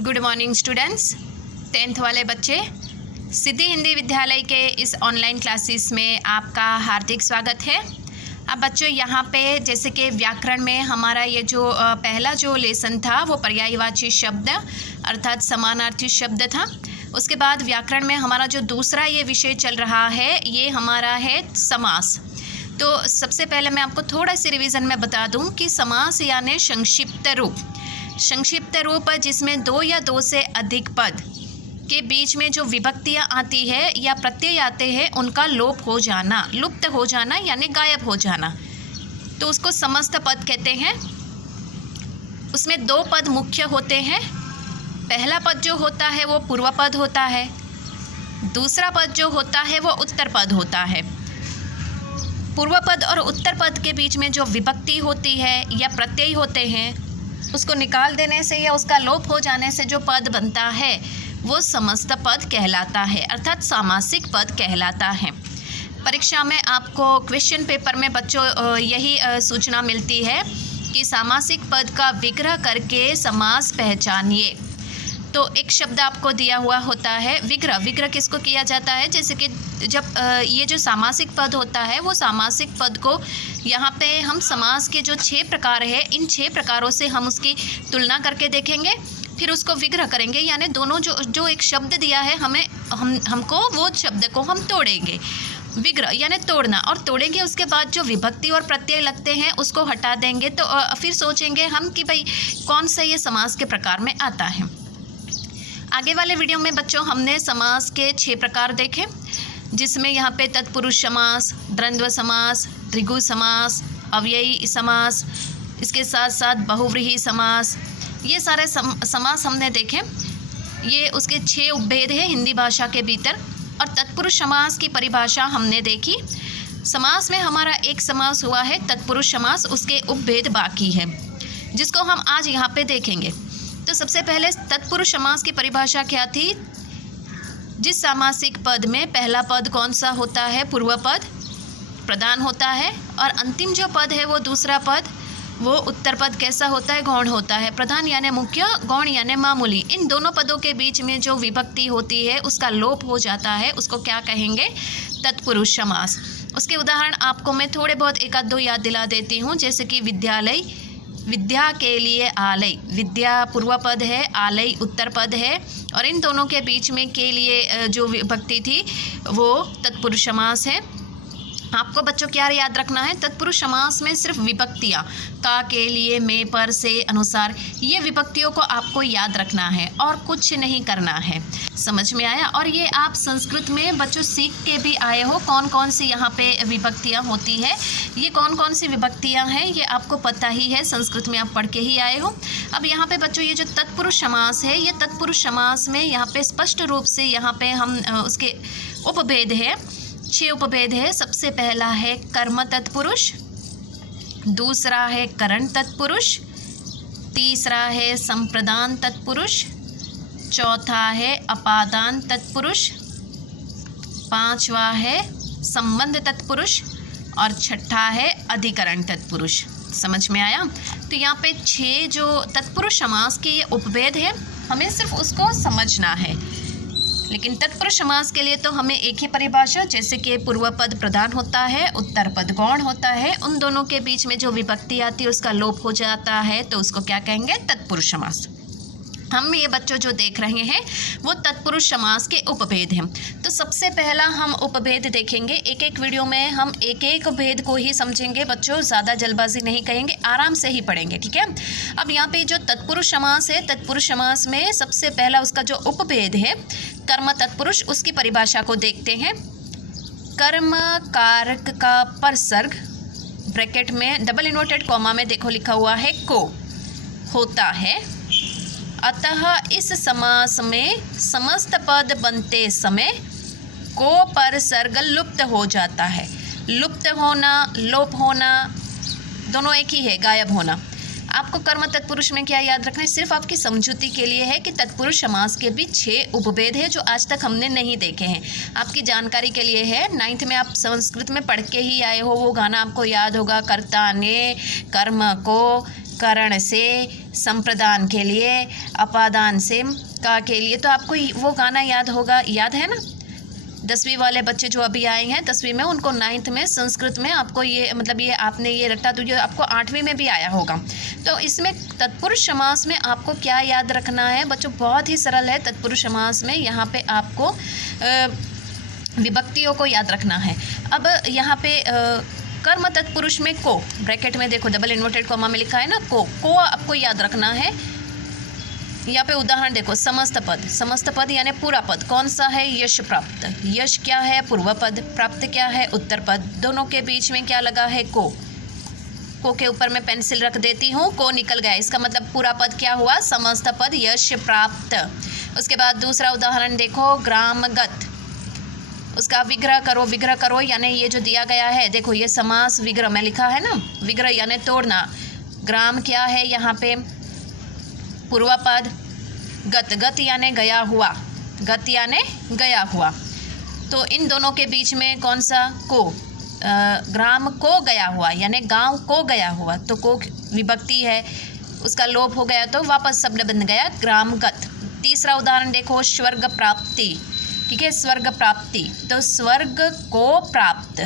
Good morning students, 10th वाले बच्चे, सिद्धि हिंदी विद्यालय के इस ऑनलाइन क्लासेस में आपका हार्दिक स्वागत है। अब बच्चों यहाँ पे जैसे कि व्याकरण में हमारा ये जो पहला जो लेसन था वो पर्यायवाची शब्द अर्थात समानार्थी शब्द था। उसके बाद व्याकरण में हमारा जो दूसरा ये विषय चल रहा है ये हमारा है समास। तो सबसे पहले मैं आपको थोड़ा सी रिवीजन में बता दूं कि समास यानी संक्षिप्त रूप जिसमें दो या दो से अधिक पद के बीच में जो विभक्तियाँ आती है या प्रत्यय आते हैं उनका लोप हो जाना, लुप्त हो जाना यानी गायब हो जाना, तो उसको समस्त पद कहते हैं। उसमें दो पद मुख्य होते हैं। पहला पद जो होता है वो पूर्व पद होता है, दूसरा पद जो होता है वो उत्तर पद होता है। पूर्व पद और उत्तर पद के बीच में जो विभक्ति होती है या प्रत्यय होते हैं उसको निकाल देने से या उसका लोप हो जाने से जो पद बनता है वो समस्त पद कहलाता है अर्थात सामासिक पद कहलाता है। परीक्षा में आपको क्वेश्चन पेपर में बच्चों यही सूचना मिलती है कि सामासिक पद का विग्रह करके समास पहचानिए। तो एक शब्द आपको दिया हुआ होता है विग्रह किसको किया जाता है, जैसे कि जब ये जो सामासिक पद होता है वो सामासिक पद को यहाँ पे हम समास के जो 6 प्रकार है इन 6 प्रकारों से हम उसकी तुलना करके देखेंगे, फिर उसको विग्रह करेंगे यानी दोनों जो एक शब्द दिया है हमको वो शब्द को हम तोड़ेंगे। विग्रह यानी तोड़ना, और तोड़ेंगे उसके बाद जो विभक्ति और प्रत्यय लगते हैं उसको हटा देंगे। तो फिर सोचेंगे हम कि भाई कौन सा ये समास के प्रकार में आता है। आगे वाले वीडियो में बच्चों हमने समास के 6 प्रकार देखे, जिसमें यहाँ पे तत्पुरुष समास, द्वंद्व समास, द्विगु समास, अव्ययी समास, इसके साथ साथ बहुव्रीहि समास, ये सारे समास हमने देखे। ये उसके 6 उपभेद है हिंदी भाषा के भीतर। और तत्पुरुष समास की परिभाषा हमने देखी। समास में हमारा एक समास हुआ है तत्पुरुष समास, उसके उपभेद बाकी है जिसको हम आज यहाँ पे देखेंगे। तो सबसे पहले तत्पुरुष समास की परिभाषा क्या थी? जिस सामासिक पद में पहला पद कौन सा होता है? पूर्व पद प्रधान होता है, और अंतिम जो पद है वो दूसरा पद वो उत्तर पद कैसा होता है? गौण होता है। प्रधान यानी मुख्य, गौण यानी मामूली। इन दोनों पदों के बीच में जो विभक्ति होती है उसका लोप हो जाता है, उसको क्या कहेंगे? तत्पुरुष समास। उसके उदाहरण आपको मैं थोड़े बहुत एक आध दो याद दिला देती हूँ, जैसे कि विद्यालय, विद्या के लिए आलय, विद्या पूर्व पद है, आलय उत्तर पद है, और इन दोनों के बीच में के लिए जो विभक्ति थी वो तत्पुरुष समास है। आपको बच्चों क्या याद रखना है? तत्पुरुष समास में सिर्फ विभक्तियाँ का, के लिए, में, पर, से, अनुसार, ये विभक्तियों को आपको याद रखना है और कुछ नहीं करना है। समझ में आया? और ये आप संस्कृत में बच्चों सीख के भी आए हो कौन कौन सी यहाँ पे विभक्तियाँ होती है। ये कौन कौन सी विभक्तियाँ हैं ये आपको पता ही है, संस्कृत में आप पढ़ के ही आए हो। अब यहाँ पे बच्चों ये जो तत्पुरुष समास है, ये तत्पुरुष समास में यहाँ पे स्पष्ट रूप से यहाँ पे हम उसके उपभेद है, 6 उपभेद है। सबसे पहला है कर्म तत्पुरुष, दूसरा है करण तत्पुरुष, तीसरा है संप्रदान तत्पुरुष, चौथा है अपादान तत्पुरुष, पांचवा है संबंध तत्पुरुष, और छठा है अधिकरण तत्पुरुष। समझ में आया? तो यहाँ पे 6 जो तत्पुरुष समास के ये उपभेद है, हमें सिर्फ उसको समझना है। लेकिन तत्पुरुष समास के लिए तो हमें एक ही परिभाषा, जैसे कि पूर्व पद प्रधान होता है, उत्तर पद गौण होता है, उन दोनों के बीच में जो विभक्ति आती है उसका लोप हो जाता है, तो उसको क्या कहेंगे? तत्पुरुष समास। हम ये बच्चों जो देख रहे हैं वो तत्पुरुष समास के उपभेद हैं। तो सबसे पहला हम उपभेद देखेंगे, एक एक वीडियो में हम एक एक भेद को ही समझेंगे बच्चों, ज़्यादा जल्दबाजी नहीं करेंगे, आराम से ही पढ़ेंगे, ठीक है। अब यहाँ पे जो तत्पुरुष समास है, तत्पुरुष समास में सबसे पहला उसका जो उपभेद है कर्म तत्पुरुष, उसकी परिभाषा को देखते हैं। कर्म कारक का परसर्ग ब्रैकेट में डबल इन्वर्टेड कॉमा में देखो लिखा हुआ है को होता है, अतः इस समास में समस्त पद बनते समय को परसर्ग लुप्त हो जाता है। लुप्त होना, लोप होना दोनों एक ही है, गायब होना। आपको कर्म तत्पुरुष में क्या याद रखना है? सिर्फ आपकी समझूती के लिए है कि तत्पुरुष समास के भी 6 उपभेद है जो आज तक हमने नहीं देखे हैं, आपकी जानकारी के लिए है। 9th में आप संस्कृत में पढ़ के ही आए हो, वो गाना आपको याद होगा, कर्ता ने कर्म को करण से, संप्रदान के लिए, अपादान से, का के लिए। तो आपको वो गाना याद होगा, याद है ना? 10वीं वाले बच्चे जो अभी आए हैं 10वीं में, उनको 9th में संस्कृत में आपको ये मतलब ये आपने ये रटा तो ये आपको 8वीं में भी आया होगा। तो इसमें तत्पुरुष समास में आपको क्या याद रखना है बच्चों? बहुत ही सरल है। तत्पुरुष समास में यहाँ पे आपको विभक्तियों को याद रखना है। अब यहाँ पे कर्म तत्पुरुष में को, ब्रैकेट में देखो डबल इन्वर्टेड कॉमा में लिखा है ना, को आपको याद रखना है। यहाँ पे उदाहरण देखो, समस्त पद, समस्त पद यानी पूरा पद कौन सा है? यश प्राप्त। यश क्या है? पूर्व पद। प्राप्त क्या है? उत्तर पद। दोनों के बीच में क्या लगा है? को के ऊपर मैं पेंसिल रख देती हूँ, को निकल गया, इसका मतलब पूरा पद क्या हुआ? समस्त पद, यश प्राप्त। उसके बाद दूसरा उदाहरण देखो, ग्रामगत, उसका विग्रह करो। विग्रह करो यानी ये जो दिया गया है, देखो ये समास विग्रह में लिखा है ना, विग्रह यानी तोड़ना। ग्राम क्या है? यहाँ पे पूर्व पद। गत, गत यानी गया हुआ, गत यानी गया हुआ। तो इन दोनों के बीच में कौन सा? को। ग्राम को गया हुआ यानी गांव को गया हुआ, तो को विभक्ति है, उसका लोप हो गया तो वापस शब्द बन गया ग्रामगत। तीसरा उदाहरण देखो, स्वर्ग प्राप्ति। ठीक है, स्वर्ग प्राप्ति, तो स्वर्ग को प्राप्त,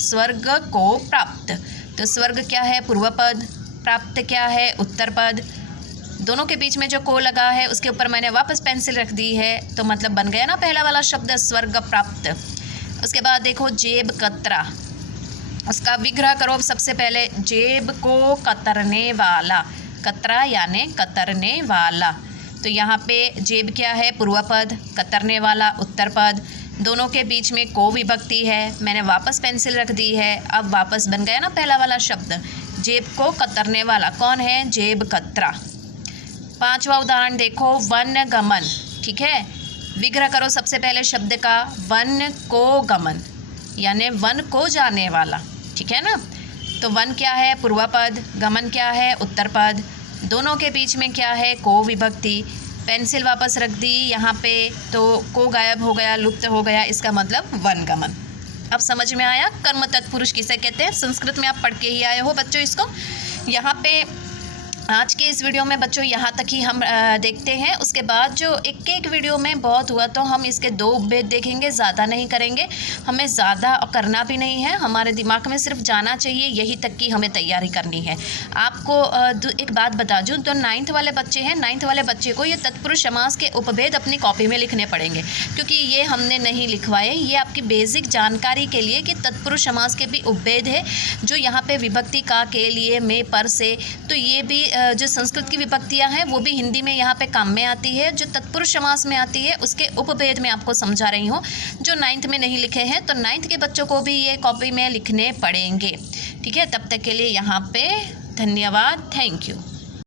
स्वर्ग को प्राप्त। तो स्वर्ग क्या है? पूर्व पद। प्राप्त क्या है? उत्तर पद। दोनों के बीच में जो को लगा है उसके ऊपर मैंने वापस पेंसिल रख दी है, तो मतलब बन गया ना पहला वाला शब्द स्वर्ग प्राप्त। उसके बाद देखो, जेब कतरा, उसका विग्रह करो। सबसे पहले जेब को कतरने वाला, कतरा यानी कतरने वाला। तो यहाँ पे जेब क्या है? पूर्व पद। कतरने वाला उत्तर पद। दोनों के बीच में को विभक्ति है, मैंने वापस पेंसिल रख दी है, अब वापस बन गया ना पहला वाला शब्द, जेब को कतरने वाला कौन है? जेब कतरा। पांचवा उदाहरण देखो, वन गमन। ठीक है, विग्रह करो सबसे पहले शब्द का, वन को गमन यानी वन को जाने वाला। ठीक है ना? तो वन क्या है? पूर्व पद। गमन क्या है? उत्तर पद। दोनों के बीच में क्या है? को विभक्ति। पेंसिल वापस रख दी यहाँ पे, तो को गायब हो गया, लुप्त हो गया, इसका मतलब वन गमन। अब समझ में आया कर्म तत्पुरुष किसे कहते हैं? संस्कृत में आप पढ़ के ही आए हो बच्चों इसको। यहाँ पे आज के इस वीडियो में बच्चों यहाँ तक ही हम देखते हैं। उसके बाद जो एक एक वीडियो में बहुत हुआ तो हम इसके 2 उपभेद देखेंगे, ज़्यादा नहीं करेंगे। हमें ज़्यादा करना भी नहीं है, हमारे दिमाग में सिर्फ जाना चाहिए, यही तक की हमें तैयारी करनी है। आपको एक बात बता दूँ तो 9th वाले बच्चे हैं, 9th वाले बच्चे को ये तत्पुरुष समास के उपभेद अपनी कॉपी में लिखने पड़ेंगे, क्योंकि ये हमने नहीं लिखवाए। ये आपकी बेसिक जानकारी के लिए कि तत्पुरुष समास के भी उपभेद है, जो यहाँ पे विभक्ति का, के लिए, में, पर से, तो ये भी जो संस्कृत की विभक्तियां हैं वो भी हिंदी में यहाँ पे काम में आती है। जो तत्पुरुष समास में आती है उसके उपभेद में आपको समझा रही हूँ, जो 9th में नहीं लिखे हैं, तो 9th के बच्चों को भी ये कॉपी में लिखने पड़ेंगे। ठीक है, तब तक के लिए यहाँ पे धन्यवाद, थैंक यू।